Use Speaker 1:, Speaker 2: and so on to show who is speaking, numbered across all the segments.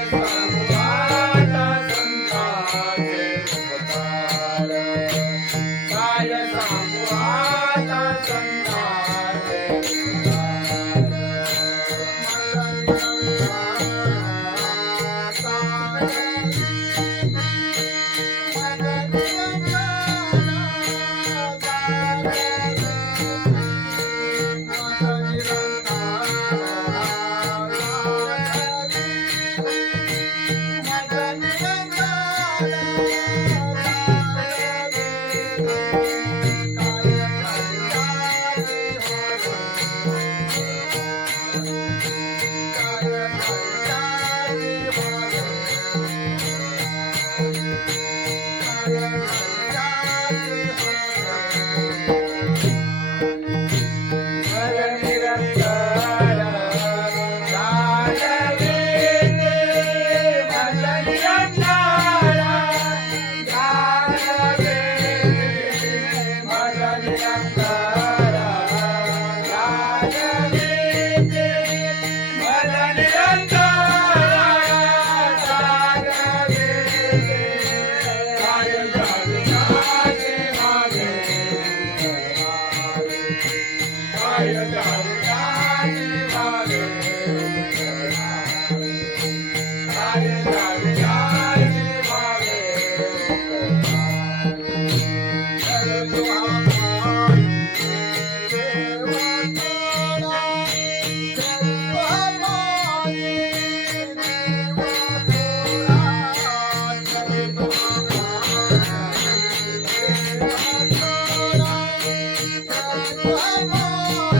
Speaker 1: Yes, sir. Música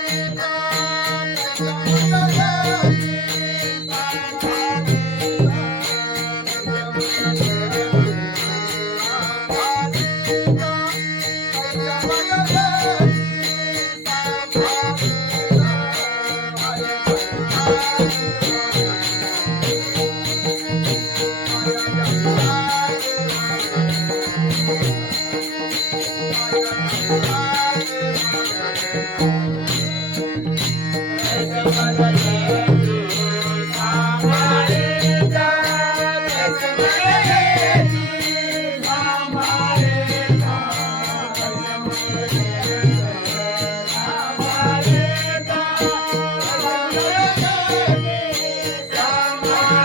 Speaker 1: Bye.